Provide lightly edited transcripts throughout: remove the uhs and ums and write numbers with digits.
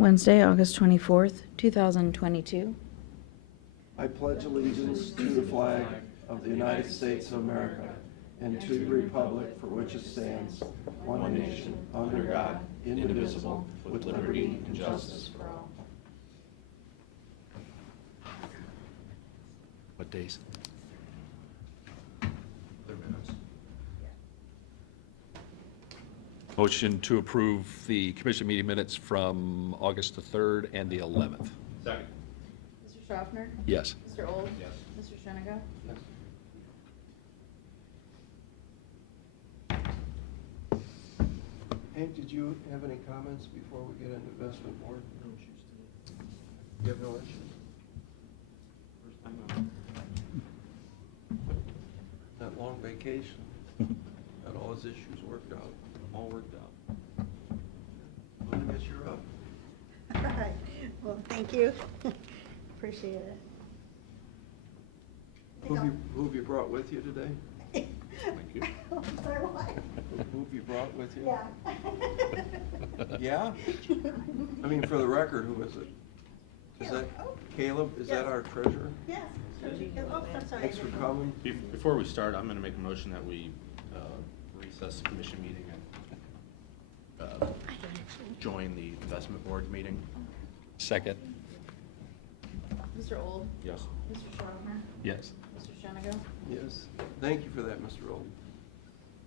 Wednesday, August 24th, 2022. I pledge allegiance to the flag of the United States of America and to the republic for which it stands, one nation, under God, indivisible, with liberty and justice for all. What days? Motion to approve the commission meeting minutes from August the 3rd and the 11th. Second. Mr. Schaffner? Yes. Mr. Old? Yes. Mr. Sheniga? Yes. Hank, did you have any comments before we get into investment board? No issues today. You have no issues? First time out. That long vacation, got all his issues worked out. All worked out. Well, I guess you're up. All right, well, thank you. Appreciate it. Who have you brought with you today? Thank you. I'm sorry, what? Who have you brought with you? Yeah. Yeah? I mean, for the record, who is it? Is that Caleb? Is that Yes. our treasurer? Yes. Oh, I'm sorry. Thanks for coming. Before we start, I'm going to make a motion that we recess the commission meeting and join the investment board meeting. Second. Mr. Old? Yes. Mr. Schaffner? Yes. Mr. Sheniga? Yes. Thank you for that, Mr. Old.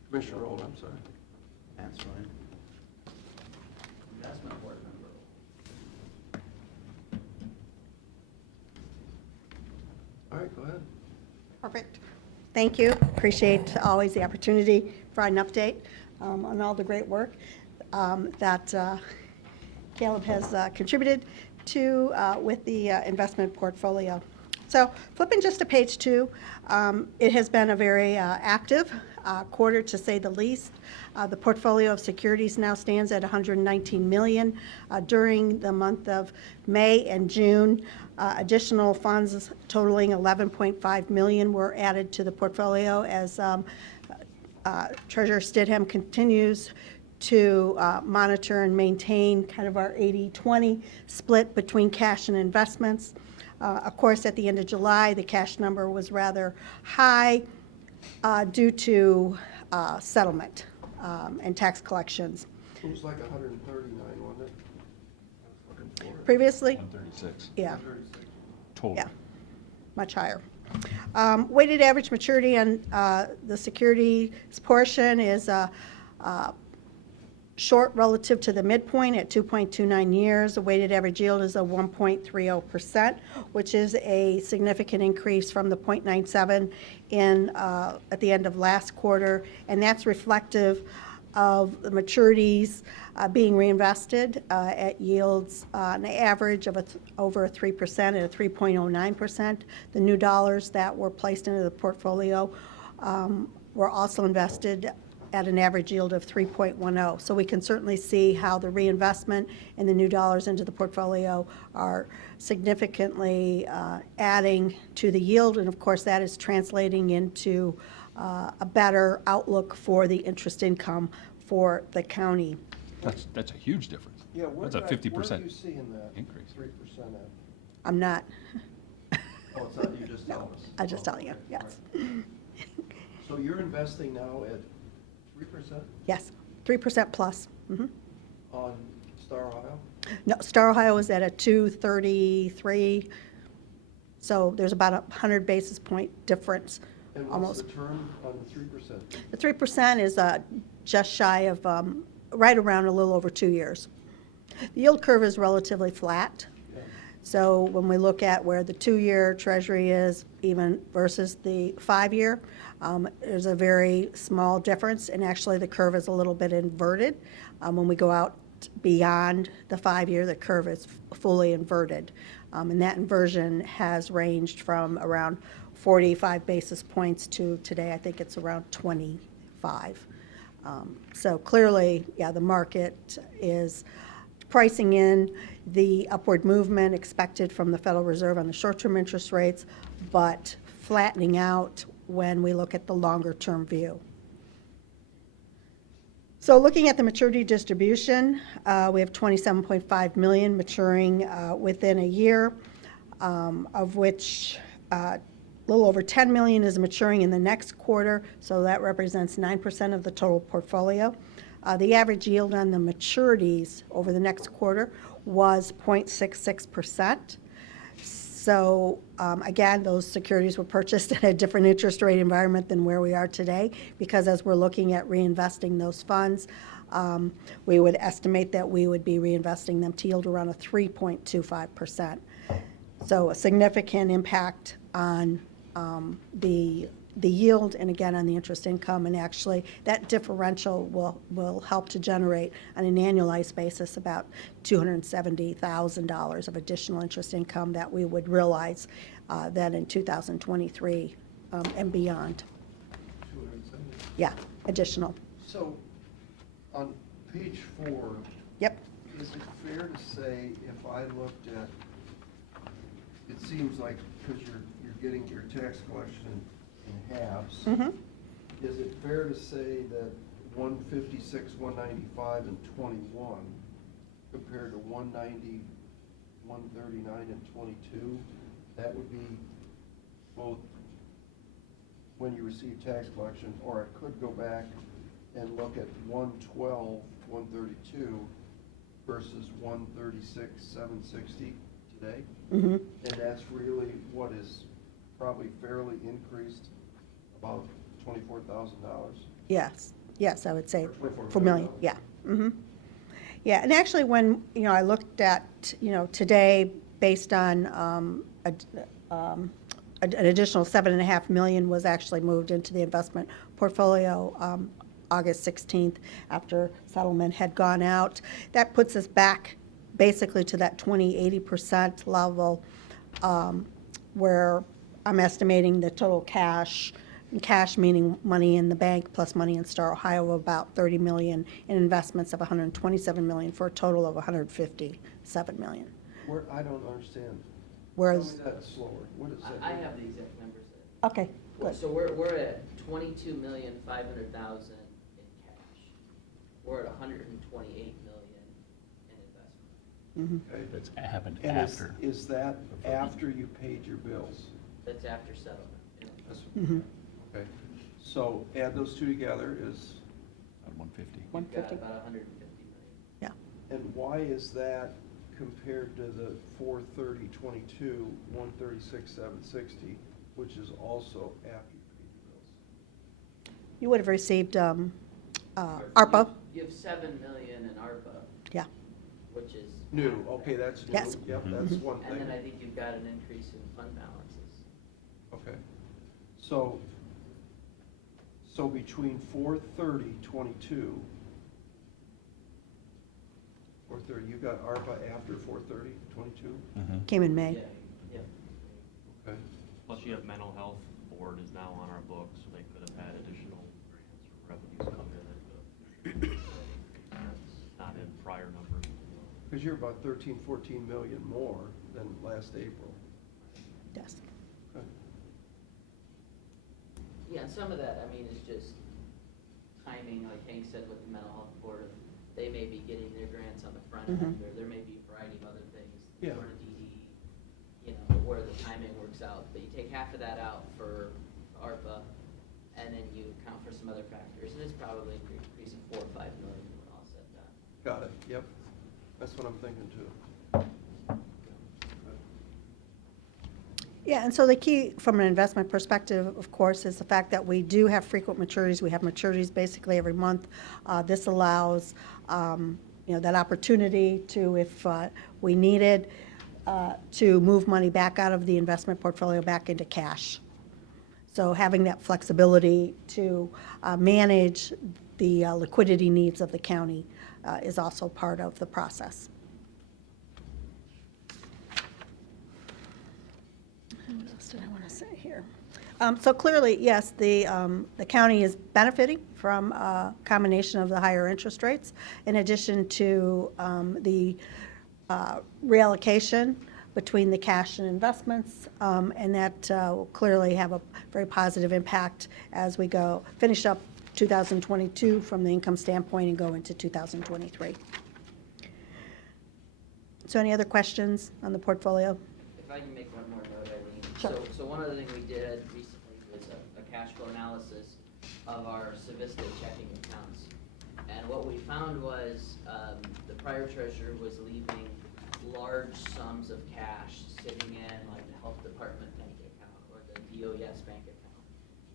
Commissioner Old, I'm sorry. That's fine. Investment board member. All right, go ahead. Perfect. Thank you. Appreciate always the opportunity for an update on all the great work that Caleb has contributed to with the investment portfolio. So flipping just to page 2, it has been a very active quarter, to say the least. The portfolio of securities now stands at $119 million. During the month of May and June, additional funds totaling $11.5 million were added to the portfolio as Treasurer Stidham continues to monitor and maintain kind of our 80-20 split between cash and investments. Of course, at the end of July, the cash number was rather high due to settlement and tax collections. It was like 139, wasn't it? I was looking for it. Previously, 136. yeah, 136. Total. yeah, much higher. Weighted average maturity on the securities portion is short relative to the midpoint at 2.29 years. The weighted average yield is a 1.30%, which is a significant increase from the 0.97 at the end of last quarter, and that's reflective of the maturities being reinvested at yields on average of over 3% at a 3.09%. The new dollars that were placed into the portfolio were also invested at an average yield of 3.10. So we can certainly see how the reinvestment and the new dollars into the portfolio are significantly adding to the yield, and of course that is translating into a better outlook for the interest income for the county. That's a huge difference. Yeah, where That's a did 50% Where are you seeing that increase. 3% at? I'm not, Oh, it's not, you just tell us. I just Oh, tell you, okay, yes. all right. So you're investing now at 3% Yes, 3% plus. Mhm. on Star Ohio? No, Star Ohio is at a 233, so there's about a 100 basis point difference, And what's almost. the term on the 3%? The 3% is just shy of, right around a little over 2 years. The yield curve is relatively flat. Yeah. So when we look at where the 2-year Treasury is even versus the 5-year, there's a very small difference, and actually the curve is a little bit inverted. When we go out beyond the 5-year, the curve is fully inverted. And that inversion has ranged from around 45 basis points to today, I think it's around 25. So clearly, yeah, the market is pricing in the upward movement expected from the Federal Reserve on the short-term interest rates, but flattening out when we look at the longer-term view. So looking at the maturity distribution, we have 27.5 million maturing within a year, of which a little over 10 million is maturing in the next quarter, so that represents 9% of the total portfolio. The average yield on the maturities over the next quarter was 0.66%. So again, those securities were purchased in a different interest rate environment than where we are today, because as we're looking at reinvesting those funds, we would estimate that we would be reinvesting them to yield around a 3.25%. So a significant impact on the yield, and again, on the interest income, and actually that differential will help to generate on an annualized basis about $270,000 of additional interest income that we would realize then in 2023 and beyond. 270. Yeah, additional. So, on page 4, Yep. is it fair to say if I looked at, it seems like, because you're getting your tax collection in halves, is it fair to say that 156, 195, and 21 compared to 190, 139, and 22, that would be both when you receive tax collection, or I could go back and look at 112, 132 versus 136, 760 today? Mm-hmm. And that's really what is probably fairly increased, about $24,000. Yes, I would say Or 24 for million, million. yeah. Mm-hmm. Yeah, and actually when, I looked at, today, based on an additional $7.5 million was actually moved into the investment portfolio August 16th after settlement had gone out. That puts us back basically to that 20-80% level, where I'm estimating the total cash meaning money in the bank plus money in Star Ohio, of about $30 million, in investments of $127 million, for a total of $157 million. Where, I don't understand. Whereas, Tell me that slower. What is that? I have the exact numbers there. okay, good. So we're at 22,500,000 in cash. We're at 128 million in investment. Mhm. Okay. That's happened And after. is that after you paid your bills? That's after settlement. Yeah. That's- Mhm. Okay. So add those two together is, At 150. We've got 150? about 150 million. Yeah. and why is that compared to the 430.22, 136.760, which is also after you paid your bills? You would have received ARPA, You have 7 million in ARPA, yeah. which is. New, okay, that's new. Yes. Yep, that's one And then I thing. think you've got an increase in fund balances. Okay. So between 430.22, 430, you got ARPA after 430.22? Came in May. Yeah, yeah. Okay. Plus you have mental health board is now on our books, so they could have had additional grants or revenues come in that that's not in prior numbers. Because you're about 13, 14 million more than last April. Yes. Okay. Yeah, and some of that, I mean, is just timing, like Hank said with the mental health board. They may be getting their grants on the front end, or there may be a variety of other things. Yeah. Or DD, where the timing works out. But you take half of that out for ARPA, and then you account for some other factors, and it's probably an increase of 4 or 5 million when all said and done. Got it, yep. That's what I'm thinking too. Yeah, and so the key from an investment perspective, of course, is the fact that we do have frequent maturities. We have maturities basically every month. This allows, that opportunity to, if we needed, to move money back out of the investment portfolio back into cash. So having that flexibility to manage the liquidity needs of the county is also part of the process. What else did I want to say here? So clearly, yes, the county is benefiting from a combination of the higher interest rates, in addition to the reallocation between the cash and investments, and that will clearly have a very positive impact as we finish up 2022 from the income standpoint and go into 2023. So any other questions on the portfolio? If I can make one more note, Eileen. Sure. So one other thing we did recently was a cash flow analysis of our Civista checking accounts. And what we found was the prior treasurer was leaving large sums of cash sitting in like the health department bank account or the DOS bank account.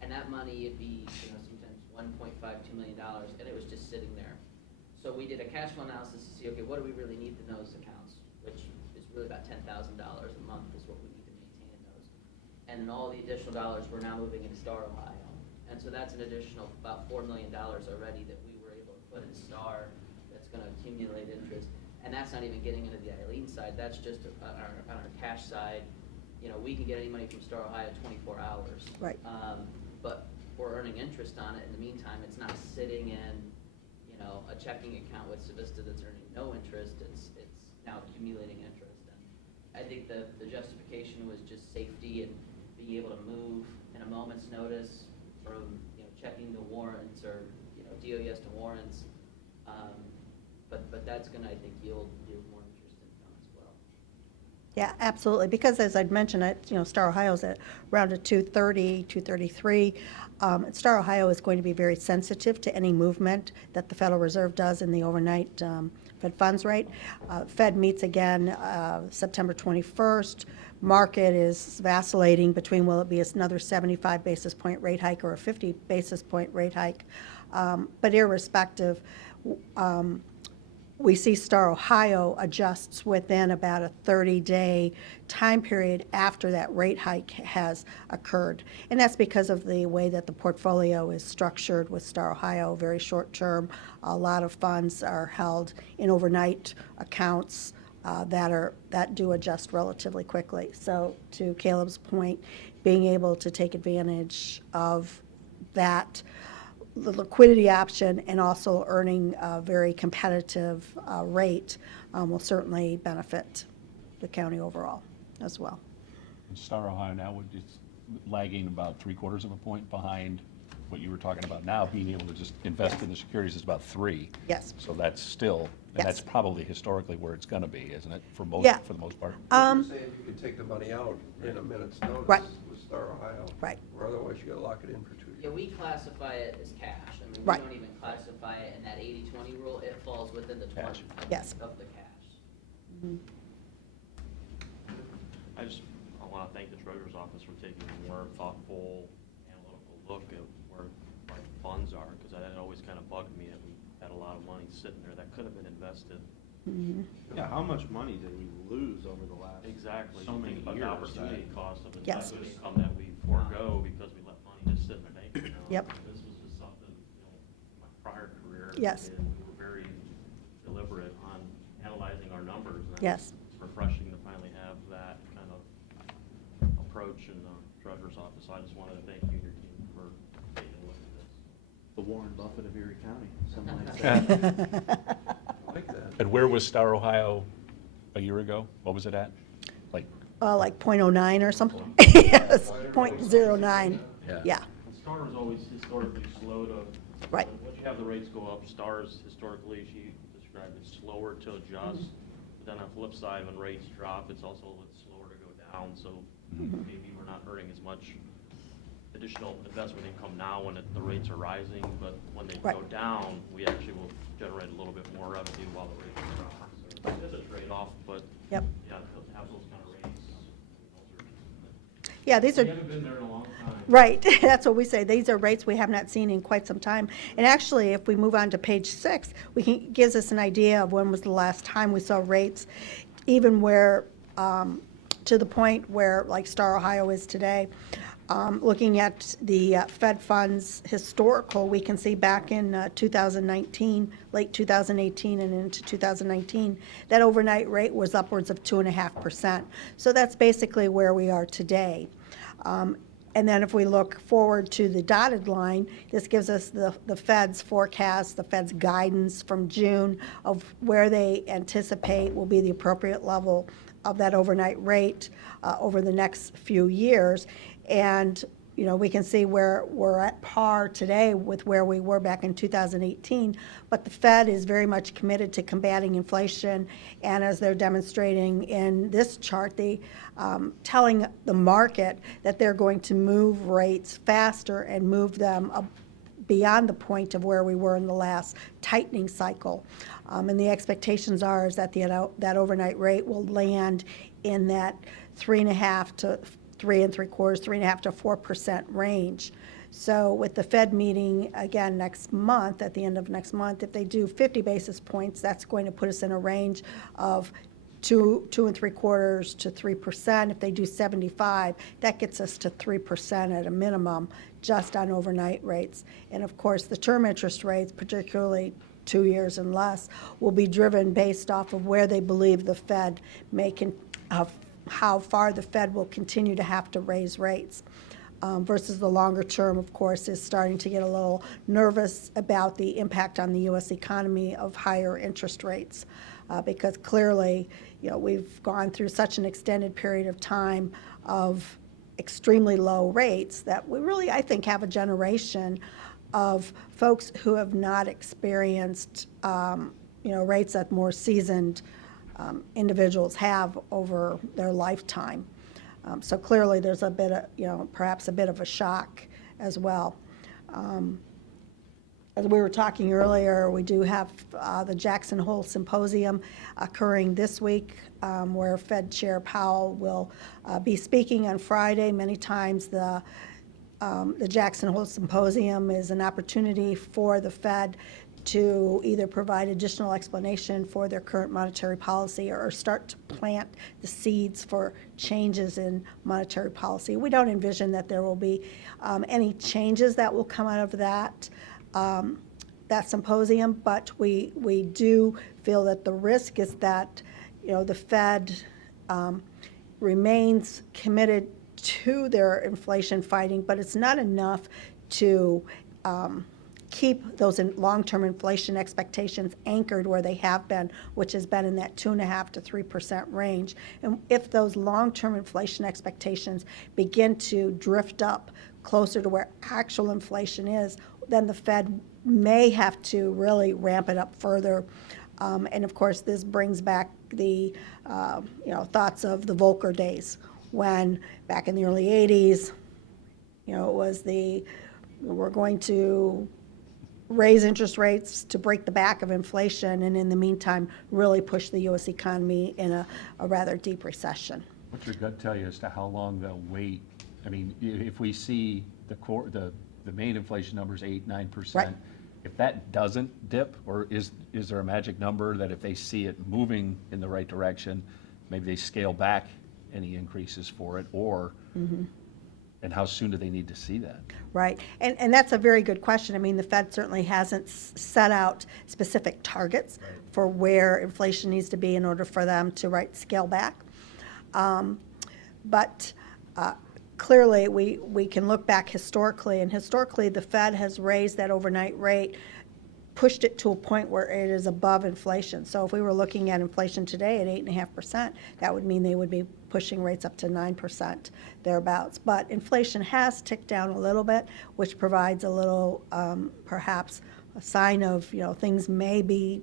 And that money would be, sometimes $1.5, $2 million, and it was just sitting there. So we did a cash flow analysis to see, okay, what do we really need in those accounts, which is really about $10,000 a month is what we need to maintain those. And then all the additional dollars we're now moving into Star Ohio. And so that's an additional about $4 million already that we were able to put in Star that's going to accumulate interest. And that's not even getting into the Eileen side. That's just on our cash side. We can get any money from Star Ohio 24 hours. Right. But we're earning interest on it. In the meantime, it's not sitting in, a checking account with Civista that's earning no interest. It's now accumulating interest. And I think the justification was just safety and being able to move in a moment's notice from, checking the warrants or, DOS to warrants. But that's going to, I think, yield more interest income as well. Yeah, absolutely, because as I'd mentioned, Star Ohio's at around a 230, 233. Star Ohio is going to be very sensitive to any movement that the Federal Reserve does in the overnight Fed funds rate. Fed meets again September 21st. Market is vacillating between will it be another 75 basis point rate hike or a 50 basis point rate hike. But irrespective, we see Star Ohio adjusts within about a 30-day time period after that rate hike has occurred. And that's because of the way that the portfolio is structured with Star Ohio, very short term. A lot of funds are held in overnight accounts that do adjust relatively quickly. So to Caleb's point, being able to take advantage of that, the liquidity option, and also earning a very competitive rate will certainly benefit the county overall as well. Star Ohio now would just lagging about 3/4 of a point behind what you were talking about now, being able to just invest in the securities is about 3. Yes. So that's still, and that's Yes. probably historically where it's going to be, isn't it, for Yeah. the most part? You're saying you can take the money out in a minute's notice Right. with Star Ohio. Right. Or otherwise you gotta lock it in for 2 years. Yeah, we classify it as cash. I mean, we Right. don't even classify it in that 80-20 rule. It falls within the 20 Cash. Yes. of the cash. I want to thank the treasurer's office for taking a more thoughtful, analytical look at where our funds are, because that had always kind of bugged me that we had a lot of money sitting there that could have been invested. Yeah, how much money did we lose over the last Exactly. so You many think about years? the opportunity cost of Yes. investment income that we forego because we let money just sit in the bank account. Yep. This was just something, my prior career. Yes. And we were very deliberate on analyzing our numbers. And Yes. It's refreshing to finally have that kind of approach in the treasurer's office. So I just wanted to thank you and your team for taking a look at this. The Warren Buffett of Erie County, some might say. I like that. And where was Star Ohio a year ago? What was it at? Like, Like .09 or something. Yes, .09. Yeah. Yeah, And Star is always historically slow to. Right. Once you have the rates go up, Star's historically, she described it, slower to adjust. But then on the flip side, when rates drop, it's also a little slower to go down, so maybe we're not earning as much additional investment income now when the rates are rising, but when they Right. go down, we actually will generate a little bit more revenue while the rates are dropping. So it is a trade-off, but yep. yeah, to have those kind of rates, those are. Yeah, these are. We haven't been there in a long time. Right, that's what we say. These are rates we have not seen in quite some time. And actually, if we move on to page 6, gives us an idea of when was the last time we saw rates, even where, to the point where, like Star Ohio is today. Looking at the Fed funds historical, we can see back in 2019, late 2018 and into 2019, that overnight rate was upwards of 2.5%. So that's basically where we are today. And then if we look forward to the dotted line, this gives us the Fed's forecast, the Fed's guidance from June of where they anticipate will be the appropriate level of that overnight rate over the next few years. And we can see where we're at par today with where we were back in 2018, but the Fed is very much committed to combating inflation, and as they're demonstrating in this chart, telling the market that they're going to move rates faster and move them beyond the point of where we were in the last tightening cycle. And the expectations are is that that overnight rate will land in that 3.5 to 3.75 to 4% range. So with the Fed meeting again next month, at the end of next month, if they do 50 basis points, that's going to put us in a range of 2.75 to 3%. If they do 75, that gets us to 3% at a minimum, just on overnight rates. And of course, the term interest rates, particularly 2 years and less, will be driven based off of where they believe the Fed how far the Fed will continue to have to raise rates. Versus the longer term, of course, is starting to get a little nervous about the impact on the U.S. economy of higher interest rates. Because clearly, we've gone through such an extended period of time of extremely low rates that we really, I think, have a generation of folks who have not experienced, rates that more seasoned individuals have over their lifetime. So clearly, there's a bit of, perhaps a bit of a shock as well. As we were talking earlier, we do have the Jackson Hole Symposium occurring this week, where Fed Chair Powell will be speaking on Friday. Many times the Jackson Hole Symposium is an opportunity for the Fed to either provide additional explanation for their current monetary policy or start to plant the seeds for changes in monetary policy. We don't envision that there will be any changes that will come out of that symposium, but we do feel that the risk is that the Fed remains committed to their inflation fighting, but it's not enough to keep those long-term inflation expectations anchored where they have been, which has been in that 2.5 to 3% range. And if those long-term inflation expectations begin to drift up closer to where actual inflation is, then the Fed may have to really ramp it up further. And of course, this brings back the thoughts of the Volcker days, when back in the early 80s, it was we're going to raise interest rates to break the back of inflation, and in the meantime, really push the U.S. economy in a rather deep recession. What's your gut tell you as to how long they'll wait? I mean, if we see the main inflation numbers 8-9%, Right. If that doesn't dip, or is there a magic number that if they see it moving in the right direction, maybe they scale back any increases for it, or and how soon do they need to see that? Right, and that's a very good question. I mean, the Fed certainly hasn't set out specific targets for where inflation needs to be in order for them to scale back. But clearly, we can look back historically, and historically, the Fed has raised that overnight rate, pushed it to a point where it is above inflation. So if we were looking at inflation today at 8.5%, that would mean they would be pushing rates up to 9%, thereabouts. But inflation has ticked down a little bit, which provides a little, perhaps, a sign of, things may be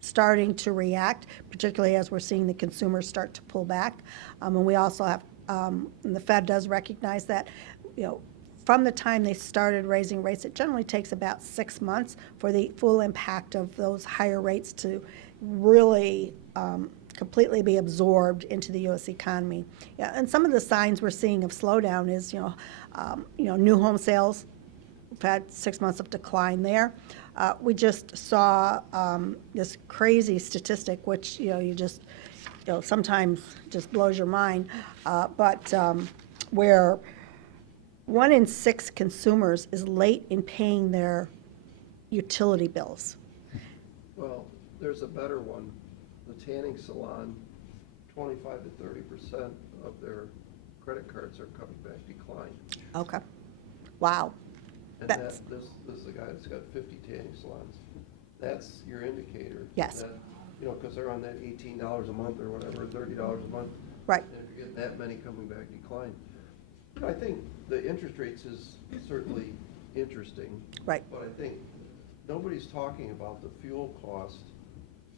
starting to react, particularly as we're seeing the consumers start to pull back. And we also have, and the Fed does recognize that, from the time they started raising rates, it generally takes about 6 months for the full impact of those higher rates to really completely be absorbed into the U.S. economy. Yeah, and some of the signs we're seeing of slowdown is, new home sales. We've had 6 months of decline there. We just saw this crazy statistic, which sometimes just blows your mind, but where 1 in 6 consumers is late in paying their utility bills. Well, there's a better one. The tanning salon, 25 to 30% of their credit cards are coming back declined. Okay. Wow. And That's- this is the guy that's got 50 tanning salons. That's your indicator. Yes. That, because they're on that $18 a month or whatever, $30 a month. Right. And if you get that many coming back declined. I think the interest rates is certainly interesting. Right. But I think nobody's talking about the fuel cost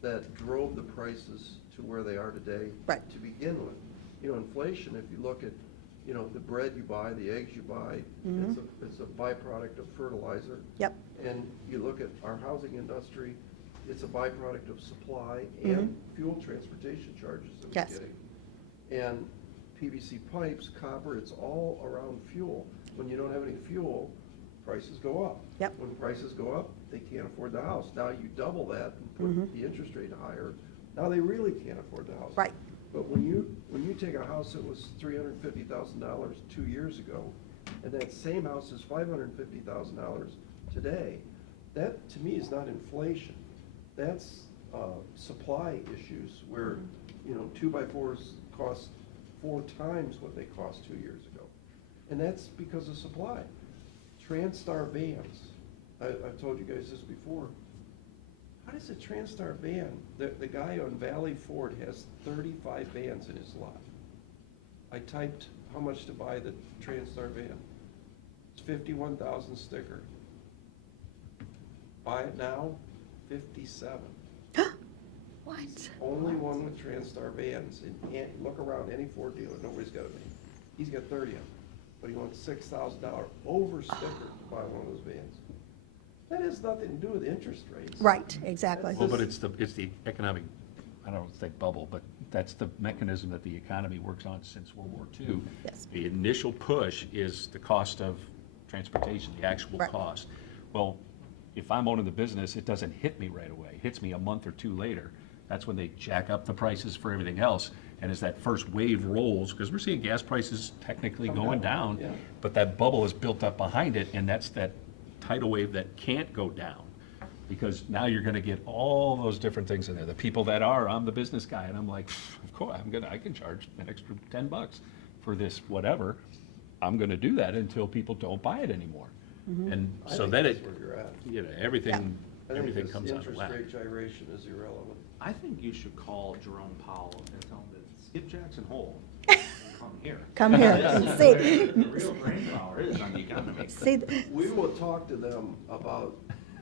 that drove the prices to where they are today. Right. To begin with. You know, inflation, if you look at, you know, the bread you buy, the eggs you buy, it's a byproduct of fertilizer. Yep. And you look at our housing industry, it's a byproduct of supply and fuel transportation charges that we're Yes. getting. And PVC pipes, copper, it's all around fuel. When you don't have any fuel, prices go up. Yep. When prices go up, they can't afford the house. Now you double that and put the interest rate higher, now they really can't afford the house. Right. But when you take a house that was $350,000 2 years ago, and that same house is $550,000 today, that to me is not inflation. That's supply issues where, you know, 2x4s cost 4 times what they cost 2 years ago. And that's because of supply. Transtar vans, I've told you guys this before. How does a Transtar van, the guy on Valley Ford has 35 vans in his lot. I typed how much to buy the Transtar van. It's 51,000 sticker. Buy it now, 57. What? Only one with Transtar vans. And look around any Ford dealer, nobody's got a van. He's got 30 of them, but he wants $6,000 over sticker to buy one of those vans. That has nothing to do with interest rates. Right, exactly. Well, but it's the economic, I don't think bubble, but that's the mechanism that the economy works on since World War II. Yes. The initial push is the cost of transportation, the actual Right. cost. Well, if I'm owning the business, it doesn't hit me right away. It hits me a month or two later. That's when they jack up the prices for everything else. And as that first wave rolls, because we're seeing gas prices technically Come going down, down, yeah. but that bubble is built up behind it, and that's that tidal wave that can't go down. Because now you're gonna get all those different things in there. The people that are, I'm the business guy, and I'm like, of course, I can charge an extra $10 for this whatever. I'm gonna do that until people don't buy it anymore. And I so think then that's it, where you're at. you know, everything I think this comes out of whack. interest rate gyration is irrelevant. I think you should call Jerome Powell and tell him that skip Jackson Hole and come here. Come here and see. The real brain power is on the economy. See, We will talk to them about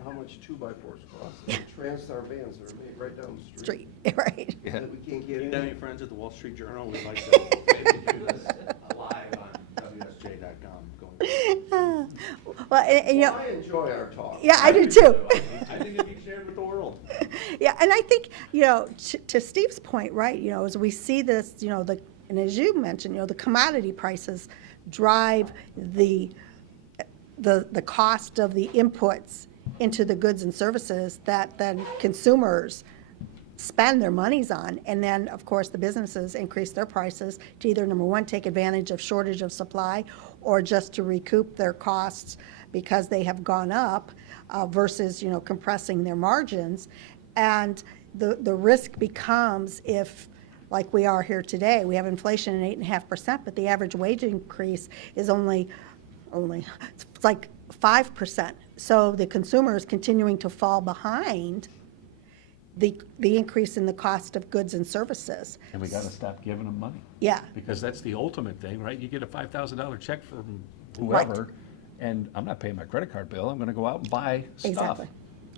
how much 2x4s cost, and Transtar vans that are made right down the street. street, right. That we can't get You got any in. friends at the Wall Street Journal? We'd like to maybe do this live on WSJ.com. Going. Well, and, you know, I enjoy our talk. yeah, I do too. I think it'd be shared with the world. Yeah, and I think, you know, to Steve's point, right, you know, as we see this, you know, and as you mentioned, you know, the commodity prices drive the cost of the inputs into the goods and services that then consumers spend their monies on. And then, of course, the businesses increase their prices to either, number one, take advantage of shortage of supply, or just to recoup their costs because they have gone up versus, you know, compressing their margins. And the risk becomes if, like we are here today, we have inflation at 8.5%, but the average wage increase is only it's like 5%. So the consumer is continuing to fall behind the increase in the cost of goods and services. And we gotta stop giving them money. Yeah, Because that's the ultimate thing, right? You get a $5,000 check from Right. whoever, and I'm not paying my credit card bill, I'm gonna go out and buy stuff. Exactly.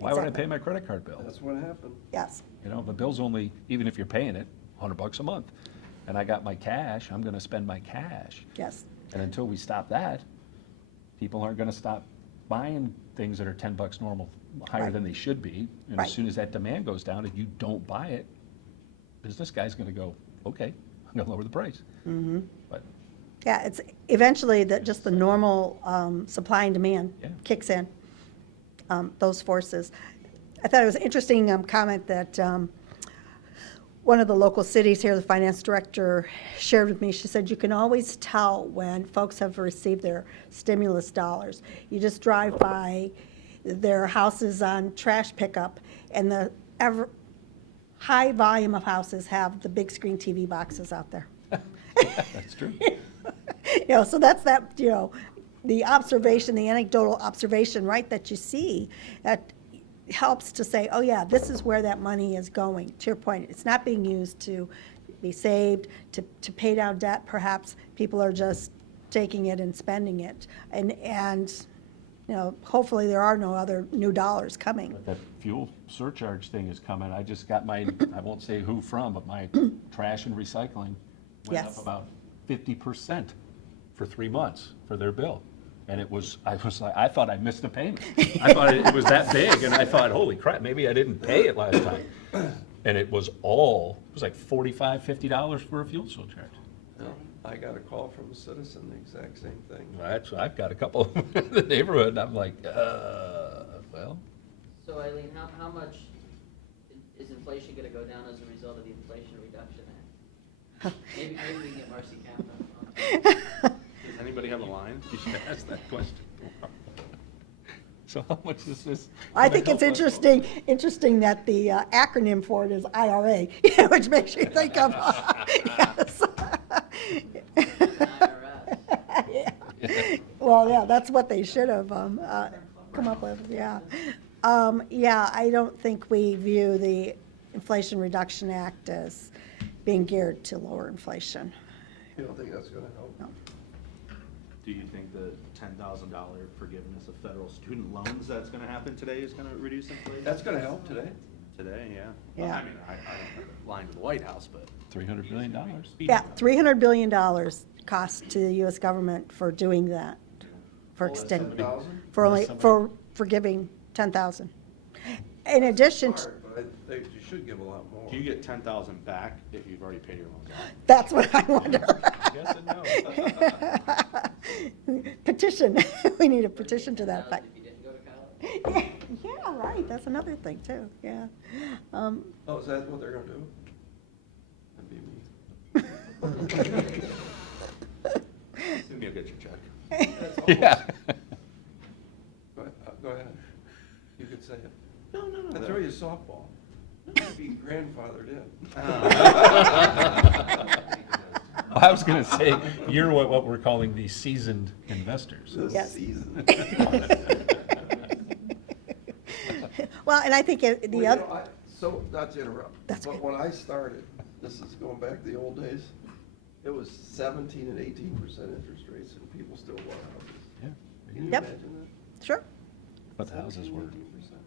Why would I Exactly. pay my credit card bill? That's what happened. yes, You know, the bill's only, even if you're paying it, $100 a month. And I got my cash, I'm gonna spend my cash. yes, And until we stop that, people aren't gonna stop buying things that are $10 normal, higher Right. than they should be. And Right. as soon as that demand goes down, if you don't buy it, business guy's gonna go, okay, I'm gonna lower the price. But yeah, it's eventually that just the normal supply and demand Yeah. kicks in, those forces. I thought it was an interesting comment that one of the local cities here, the finance director, shared with me. She said, you can always tell when folks have received their stimulus dollars. You just drive by their houses on trash pickup, and the high volume of houses have the big screen TV boxes out there. that's true. You know, so that's that, you know, the observation, the anecdotal observation, right, that you see, that helps to say, oh yeah, this is where that money is going. To your point, it's not being used to be saved, to pay down debt, perhaps. People are just taking it and spending it. And, you know, hopefully there are no other new dollars coming. But that fuel surcharge thing is coming. I just got my, I won't say who from, but my trash and recycling went Yes. up about 50% for 3 months for their bill. And I was like, I thought I missed a payment. I thought it was that big, and I thought, holy crap, maybe I didn't pay it last time. And it was like $45, $50 for a fuel surcharge. Yeah, I got a call from a citizen, the exact same thing. I've got a couple in the neighborhood, and I'm like, well, So Eileen, how much is inflation gonna go down as a result of the Inflation Reduction Act? Maybe we can get Marcy Kaplan. Does anybody have a line? you should ask that question. So how much is this? I gonna think it's help us? interesting that the acronym for it is IRA, which makes you think of, yes. IRS. Well, yeah, that's what they should have come up with, yeah. Yeah, I don't think we view the Inflation Reduction Act as being geared to lower inflation. You don't think that's gonna help? No. Do you think the $10,000 forgiveness of federal student loans that's gonna happen today is gonna reduce inflation? That's gonna help today. Today, yeah. Yeah. Well, I mean, I don't have a line to the White House, but. $300 billion. Yeah, $300 billion cost to the US government for doing that, for Well, that's extending, 7,000? for only, for giving 10,000. In addition, to- Hard, but you should give a lot more. Do you get 10,000 back if you've already paid your loans off? that's what I wonder. Yes and no. Petition, we need a petition to that effect. If you didn't go to college? Yeah, right, that's another thing too, yeah. Oh, is that what they're gonna do? That'd be me. Send me a good check. That's almost- Yeah. Go ahead. You could say it. No. I throw you a softball. You'd be grandfathered in. I was gonna say, you're what we're calling the seasoned investors. This Yes. season. Well, and I think the Well, you other, know, so, not to interrupt, That's but okay. when I started, this is going back to the old days, it was 17 and 18% interest rates, and people still bought houses. Yeah. Can you Yep. imagine that? sure, But the houses 17, were, 18%.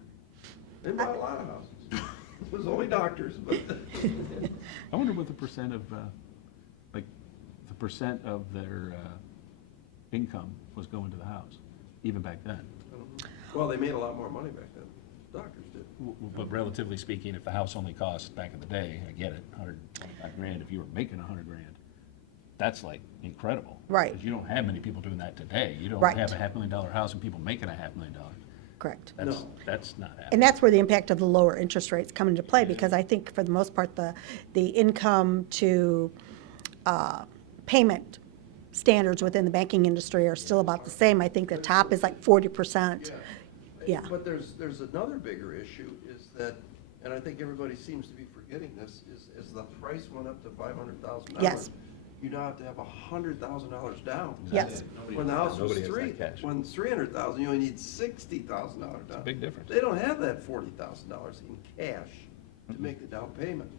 They bought a lot of houses. It was only doctors, but. I wonder what the percent of, like, the percent of their income was going to the house, even back then. Well, they made a lot more money back then. Doctors did. But relatively speaking, if the house only cost, back in the day, I get it, 125 grand, if you were making 100 grand, that's like incredible. Right. Because you don't have many people doing that today. You don't Right. have a $500,000 house and people making a $500,000. correct. That's, No. that's not happening. And that's where the impact of the lower interest rates come into play, because I think for the most part, the income to payment standards within the banking industry are still about the same. I think the top is like 40%. Yeah. But there's another bigger issue is that, and I think everybody seems to be forgetting this, is as the price went up to $500,000. Yes. You now have to have $100,000 down. Yes. When the house was Nobody has that cash. when it's 300,000, you only need $60,000 down. Big difference. They don't have that $40,000 in cash to make the down payment,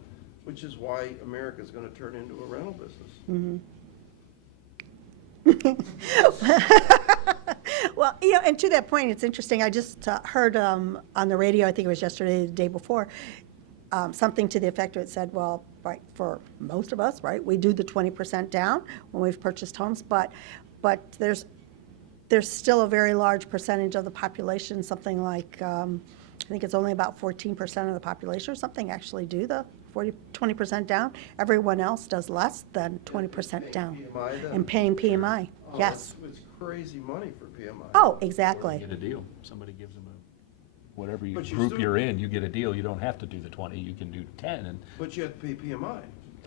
which is why America's gonna turn into a rental business. Well, you know, and to that point, it's interesting, I just heard on the radio, I think it was yesterday, the day before, something to the effect that said, well, right, for most of us, right, we do the 20% down when we've purchased homes, but there's still a very large percentage of the population, something like, I think it's only about 14% of the population or something actually do the 20% down. Everyone else does less than 20% down. PMI then? And paying PMI, Oh, yes. It's crazy money for PMI. Oh, Or exactly. you get a deal. Somebody gives them whatever But you group still- you're in, you get a deal. You don't have to do the 20, you can do 10, and But you have to pay PMI.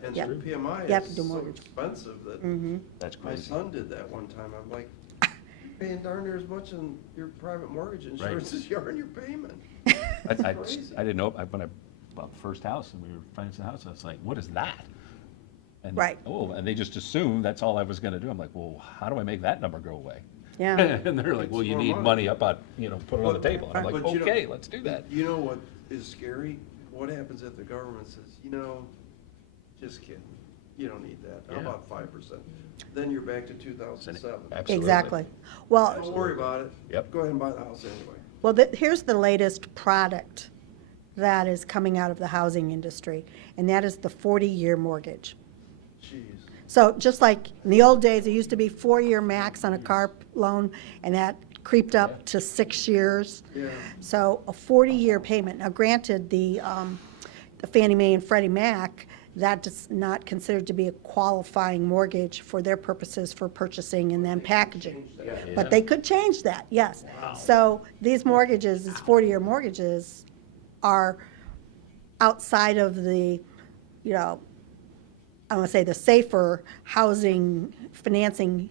And Yep. PMI You have to is do so mortgage. expensive that that's my crazy. son did that one time. I'm like, you're paying darn near as much on your private mortgage insurance as you are on your payment. I crazy. didn't know, when I bought the first house and we were financing the house, I was like, what is that? And, Right. oh, and they just assumed that's all I was gonna do. I'm like, well, how do I make that number go away? Yeah. And they're like, well, you It's more need money. money up on, put it on the But- table. I'm like, but you know- okay, let's do that. You know what is scary? What happens if the government says, just kidding. you don't need that. How Yeah. about 5%? Then you're back to 2007. Absolutely. Exactly. Well, Don't worry about it. Yep. Go ahead and buy the house anyway. well, here's the latest product that is coming out of the housing industry, and that is the 40-year mortgage. Jeez. So just like in the old days, it used to be 4-year max on a car loan, and that creeped up to 6 years. Yeah. So a 40-year payment. Now granted, the Fannie Mae and Freddie Mac, that is not considered to be a qualifying mortgage for their purposes for purchasing and then packaging. But they could change that, yes. So these mortgages, these 40-year mortgages are outside of the, you know, I want to say the safer housing financing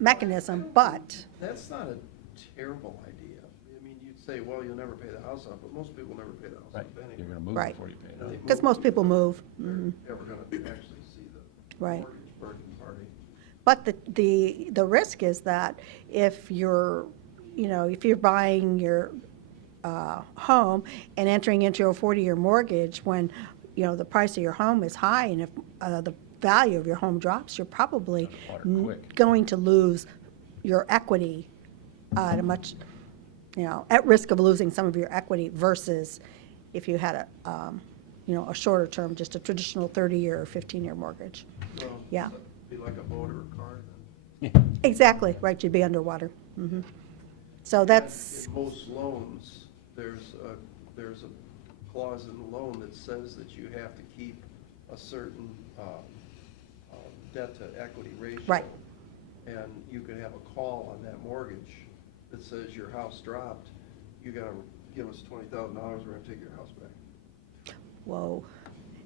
mechanism, but, That's not a terrible idea. I mean, you'd say, well, you'll never pay the house off, but most people never pay the house Right, off anyway. you're gonna move Right. before you pay it And off. they because most people move. They're Mhm. never gonna actually see the Right. mortgage burden party. But the risk is that if you're, you know, if you're buying your home and entering into a 40-year mortgage when, you know, the price of your home is high, and if the value of your home drops, you're probably Water quick. going to lose your equity at a much, you know, at risk of losing some of your equity versus if you had a, you know, a shorter term, just a traditional 30-year or 15-year mortgage. So, Yeah. Be like a boat or a car then. Exactly, right, you'd be underwater. Mhm. So that's, In most loans, there's a clause in the loan that says that you have to keep a certain debt-to-equity ratio. Right. And you could have a call on that mortgage that says your house dropped, you gotta give us $20,000, we're gonna take your house back. whoa,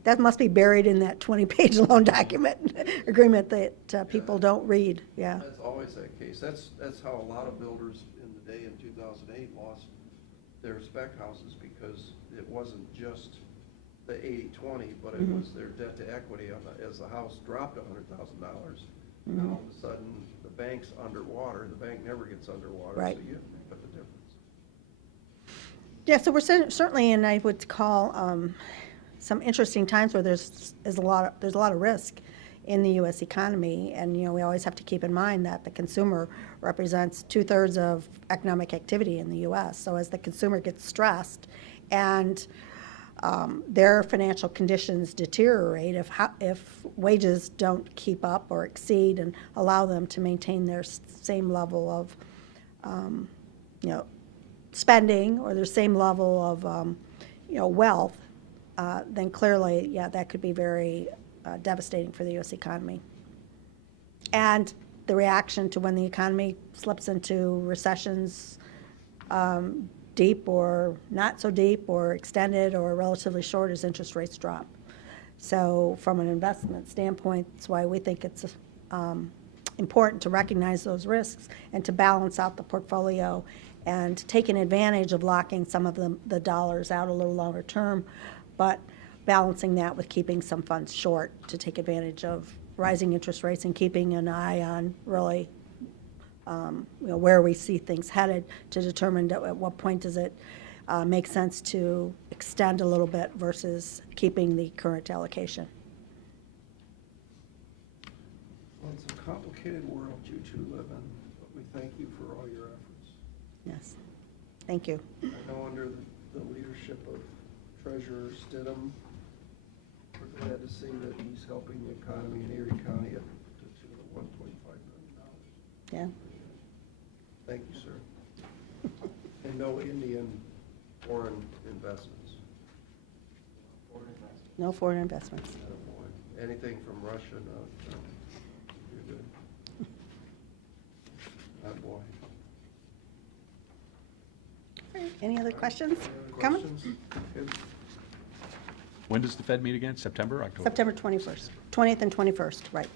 that must be buried in that 20-page loan document agreement that people don't read, yeah. That's always that case. That's how a lot of builders in the day in 2008 lost their spec houses, because it wasn't just the 80/20, but it was their debt to equity as the house dropped $100,000. Now all of a sudden, the bank's underwater. The bank never gets underwater, Right. so you have to make up the difference. Yeah, so we're certainly, and I would call some interesting times where there's a lot of risk in the U.S. economy, and, you know, we always have to keep in mind that the consumer represents 2/3 of economic activity in the U.S. So as the consumer gets stressed and their financial conditions deteriorate, if wages don't keep up or exceed and allow them to maintain their same level of, you know, spending or their same level of, you know, wealth, then clearly, yeah, that could be very devastating for the U.S. economy. And the reaction to when the economy slips into recessions, deep or not so deep or extended or relatively short, as interest rates drop. So from an investment standpoint, that's why we think it's important to recognize those risks and to balance out the portfolio and taking advantage of locking some of the dollars out a little longer term, but balancing that with keeping some funds short to take advantage of rising interest rates and keeping an eye on really you know, where we see things headed to determine at what point does it make sense to extend a little bit versus keeping the current allocation. Well, it's a complicated world you two live in, but we thank you for all your efforts. Yes, thank you. I know under the leadership of Treasurer Stidham, we're glad to see that he's helping the economy in Erie County up to the tune of $1.5 million. Yeah, Thank you, sir. And no Indian foreign investments. no foreign investments. Attaboy. Anything from Russia, no, you're good. Attaboy. Any other questions? Any other Comments? questions? Good. When does the Fed meet again? September, October? September 21st, 20th and 21st, right.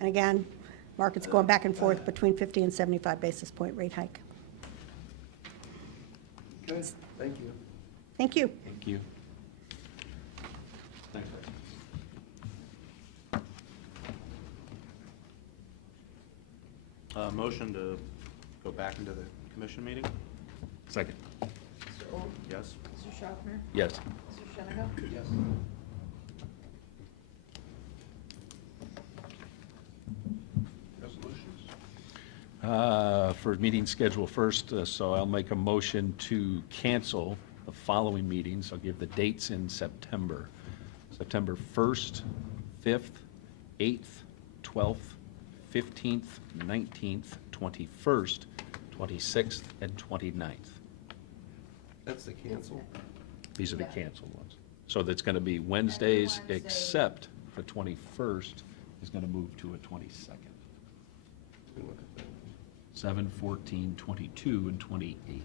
And again, markets going back and forth between 50 and 75 basis point rate hike. Okay, thank you. Thank you. Thank you. Thanks. Motion to go back into the commission meeting? Second. Mr. Old? Yes. Mr. Schaffner? Yes. Mr. Shenigo? Yes. For meeting schedule first, so I'll make a motion to cancel the following meetings. I'll give the dates in September. September 1st, 5th, 8th, 12th, 15th, 19th, 21st, 26th, and 29th. That's the cancel. These are the Yeah. canceled ones. So that's going to be Wednesdays, Wednesday. except the 21st is going to move to a 22nd. Let me look at that. 7, 14, 22, and 28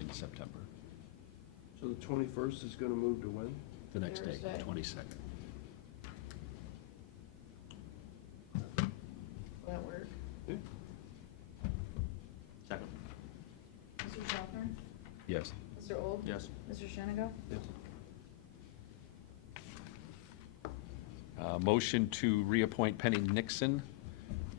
in September. So the 21st is going to move to when? The next day, Thursday. 22nd. Will that work? Yeah. Second. Mr. Schaffner? Yes. Mr. Old? Yes. Mr. Shenigo? Yes. Motion to reappoint Penny Nixon,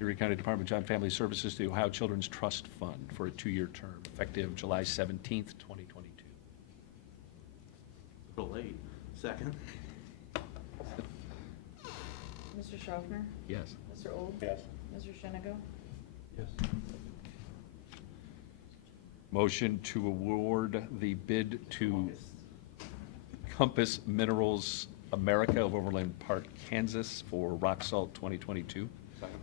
Erie County Department of Job and Family Services, to the Ohio Children's Trust Fund for a 2-year term, effective July 17th, 2022. A little late. Second? Mr. Schaffner? Yes. Mr. Old? Yes. Mr. Shenigo? Yes. Motion to award the bid to Compass Minerals America of Overland Park, Kansas for rock salt 2022. Second?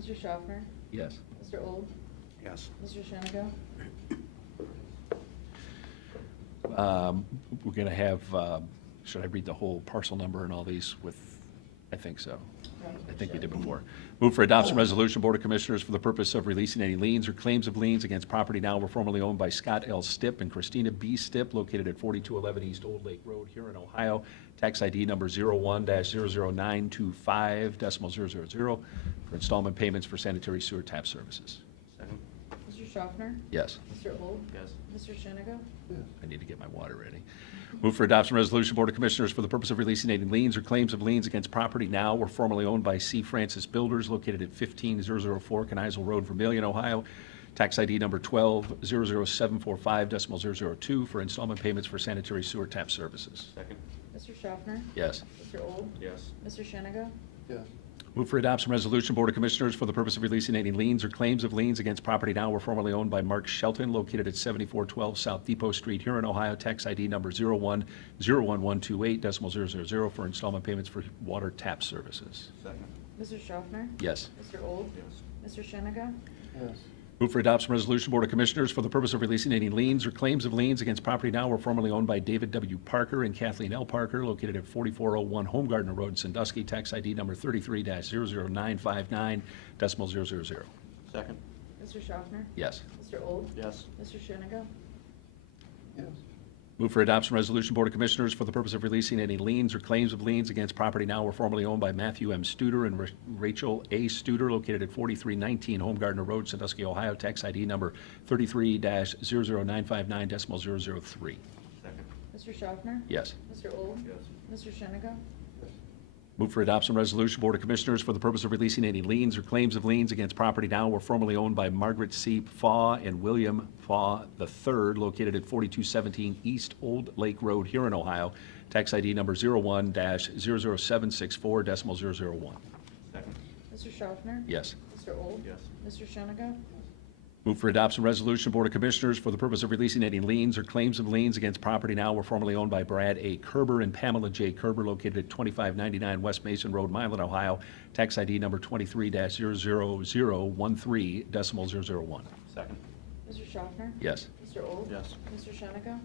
Mr. Schaffner? Yes. Mr. Old? Yes. Mr. Shenigo? We're going to have, should I read the whole parcel number and all these with, I think so. I think we did before. Move for adoption resolution, Board of Commissioners, for the purpose of releasing any liens or claims of liens against property now or formerly owned by Scott L. Stipp and Christina B. Stipp, located at 4211 East Old Lake Road, here in Ohio. Tax ID number 01-00925.000 for installment payments for sanitary sewer tap services. Second? Mr. Schaffner? Yes. Mr. Old? Yes. Mr. Shenigo? Yes. I need to get my water ready. Move for adoption resolution, Board of Commissioners, for the purpose of releasing any liens or claims of liens against property now or formerly owned by C. Francis Builders, located at 15004 Canizal Road, Vermillion, Ohio. Tax ID number 12-00745.002 for installment payments for sanitary sewer tap services. Second? Mr. Schaffner? Yes. Mr. Old? Yes. Mr. Shenigo? Yes. Move for adoption resolution, Board of Commissioners, for the purpose of releasing any liens or claims of liens against property now or formerly owned by Mark Shelton, located at 7412 South Depot Street, here in Ohio. Tax ID number 01-01128.000 for installment payments for water tap services. Second? Mr. Schaffner? Yes. Mr. Old? Yes. Mr. Shenigo? Yes. Move for adoption resolution, Board of Commissioners, for the purpose of releasing any liens or claims of liens against property now or formerly owned by David W. Parker and Kathleen L. Parker, located at 4401 Home Gardener Road, Sandusky, tax ID number 33-00959.000. Second? Mr. Schaffner? Yes. Mr. Old? Yes. Mr. Shenigo? Yes. Move for adoption resolution, Board of Commissioners, for the purpose of releasing any liens or claims of liens against property now or formerly owned by Matthew M. Studer and Rachel A. Studer, located at 4319 Home Gardener Road, Sandusky, Ohio, tax ID number 33-00959.003. Second? Mr. Schaffner? Yes. Mr. Old? Yes. Mr. Shenigo? Move for adoption resolution, Board of Commissioners, for the purpose of releasing any liens or claims of liens against property now or formerly owned by Margaret C. Faw and William Faw III, located at 4217 East Old Lake Road, here in Ohio. Tax ID number 01-00764.001. Second? Mr. Schaffner? Yes. Mr. Old? Yes. Mr. Shenigo? Move for adoption resolution, Board of Commissioners, for the purpose of releasing any liens or claims of liens against property now or formerly owned by Brad A. Kerber and Pamela J. Kerber, located at 2599 West Mason Road, Milan, Ohio. Tax ID number 23-00013.001. Second? Mr. Schaffner? Yes. Mr. Old? Yes. Mr. Shenigo?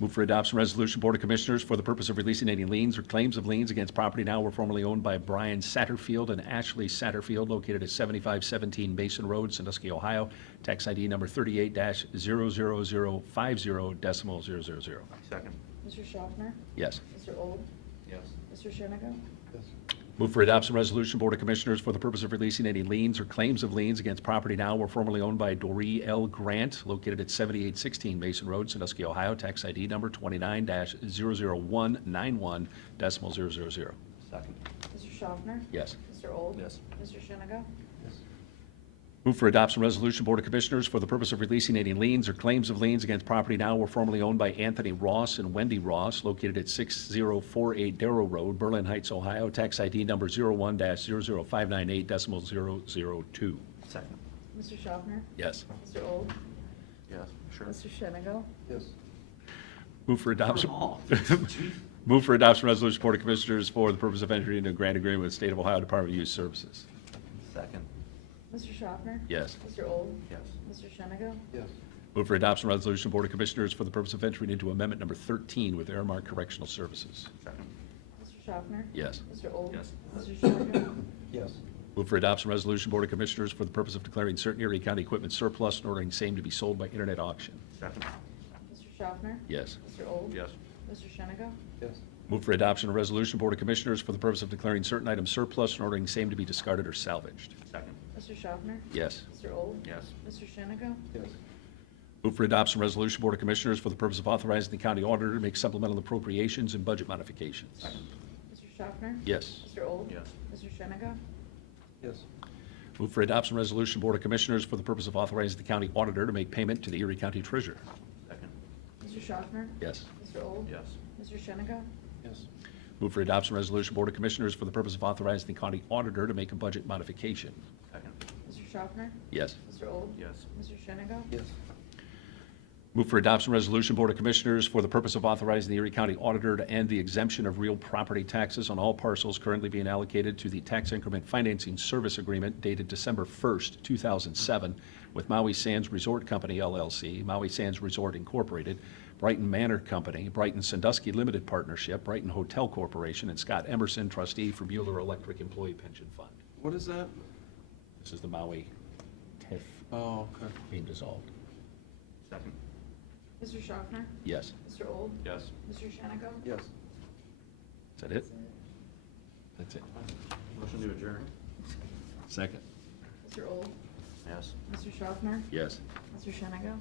Move for adoption resolution, Board of Commissioners, for the purpose of releasing any liens or claims of liens against property now or formerly owned by Brian Satterfield and Ashley Satterfield, located at 7517 Mason Road, Sandusky, Ohio. Tax ID number 38-00050.000. Second? Mr. Schaffner? Yes. Mr. Old? Yes. Mr. Shenigo? Yes. Move for adoption resolution, Board of Commissioners, for the purpose of releasing any liens or claims of liens against property now or formerly owned by Doree L. Grant, located at 7816 Mason Road, Sandusky, Ohio. Tax ID number 29-00191.000. Second? Mr. Schaffner? Yes. Mr. Old? Yes. Mr. Shenigo? Yes. Move for adoption resolution, Board of Commissioners, for the purpose of releasing any liens or claims of liens against property now or formerly owned by Anthony Ross and Wendy Ross, located at 6048 Darrow Road, Berlin Heights, Ohio, tax ID number 01-00598.002. Second. Mr. Schaffner? Yes. Mr. Old? Yes, sure. Mr. Shenigo? Yes. Move for adoption. All. Move for adoption resolution, Board of Commissioners, for the purpose of entering into a grant agreement with the State of Ohio Department of Youth Services. Second. Mr. Schaffner? Yes. Mr. Old? Yes. Mr. Shenigo? Yes. Move for adoption resolution, Board of Commissioners, for the purpose of entering into amendment number 13 with Airmark Correctional Services. Second. Mr. Schaffner? Yes. Mr. Old? Yes. Mr. Shenigo? Yes. Move for adoption resolution, Board of Commissioners, for the purpose of declaring certain Erie County equipment surplus and ordering same to be sold by internet auction. Second. Mr. Schaffner? Yes. Mr. Old? Yes. Mr. Shenigo? Yes. Move for adoption of resolution, Board of Commissioners, for the purpose of declaring certain items surplus and ordering same to be discarded or salvaged. Second. Mr. Schaffner? Yes. Mr. Old? Yes. Mr. Shenigo? Yes. Move for adoption resolution, Board of Commissioners, for the purpose of authorizing the county auditor to make supplemental appropriations and budget modifications. Mr. Schaffner? Yes. Mr. Old? Yes. Mr. Shenigo? Yes. Move for adoption resolution, Board of Commissioners, for the purpose of authorizing the county auditor to make payment to the Erie County Treasurer. Second. Mr. Schaffner? Yes. Mr. Old? Yes. Mr. Shenigo? Yes. Move for adoption resolution, Board of Commissioners, for the purpose of authorizing the county auditor to make a budget modification. Second. Mr. Schaffner? Yes. Mr. Old? Yes. Mr. Shenigo? Yes. Move for adoption resolution, Board of Commissioners, for the purpose of authorizing the Erie County auditor to end the exemption of real property taxes on all parcels currently being allocated to the tax increment financing service agreement dated December 1st, 2007, with Maui Sands Resort Company LLC, Maui Sands Resort Incorporated, Brighton Manor Company, Brighton Sandusky Limited Partnership, Brighton Hotel Corporation, and Scott Emerson, trustee for Mueller Electric Employee Pension Fund. What is that? This is the Maui TIF Oh, okay. being dissolved. Second. Mr. Schaffner? Yes. Mr. Old? Yes. Mr. Shenigo? Yes. Is that it? That's it. Motion to adjourn. Second. Mr. Old? Yes. Mr. Schaffner? Yes. Mr. Shenigo?